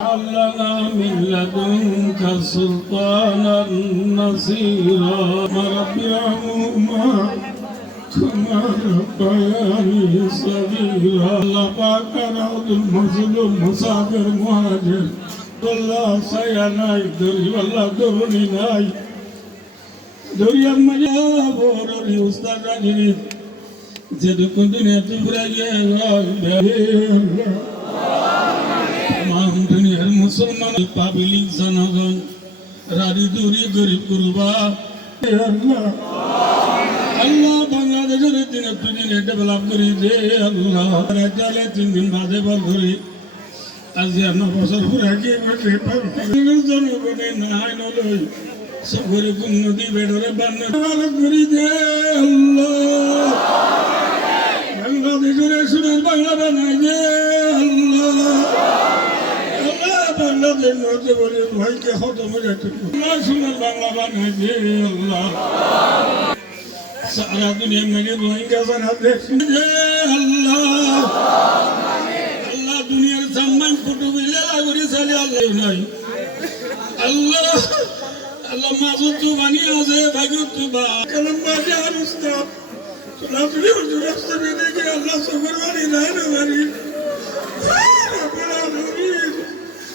لنا من لدنك سلطانا نصيرا رب ارحمهما كما ربياني صغيرا الله পাক রাউদুল মজলুম মুসাফির মুহাজির আল্লাহ সায়া নাই দরি আল্লাহ দরুনি নাই দরিয়ার মাঝে বড় উস্তাদ রাগিনি যেটুকু দুনিয়া তুবরা গিয়ে দুনিয়ার মুসলমান পাবলিক জনগণ রাড়ি দূরি গরিব গুরুবা আল্লাহ বাংলাদেশের দিন একটু দিন ডেভেলপ করি দে আল্লাহ রাজ্যালে 3 দিন বাদে বার করি আজ 9 বছর পরে কি বসে জনগণে নাই নলই সগরে নদী বেড়রে বান্না করি দে আল্লাহ বাংলাদেশের সুরেশ বাংলা বানাই দে আল্লাহ বাংলাদেশ নদী বলে ভাইকে খতম হয়ে যাচ্ছে সুন্দর বাংলা বানাই দে আল্লাহ সারা দুনিয়া মেঘে রোহিঙ্গা সারা দেশ আল্লাহ আল্লাহ দুনিয়ার সম্মান ফুটু বিলে আগরে চলে আল্লাহ নাই আল্লাহ আল্লাহ মাসুদ তু বানিয়ে আছে ভাগত তু বা কলম বাজে আর উস্তাদ সুনা তুলি হুজুর রাস্তা দেখে আল্লাহ সবর বানি নাই না বানি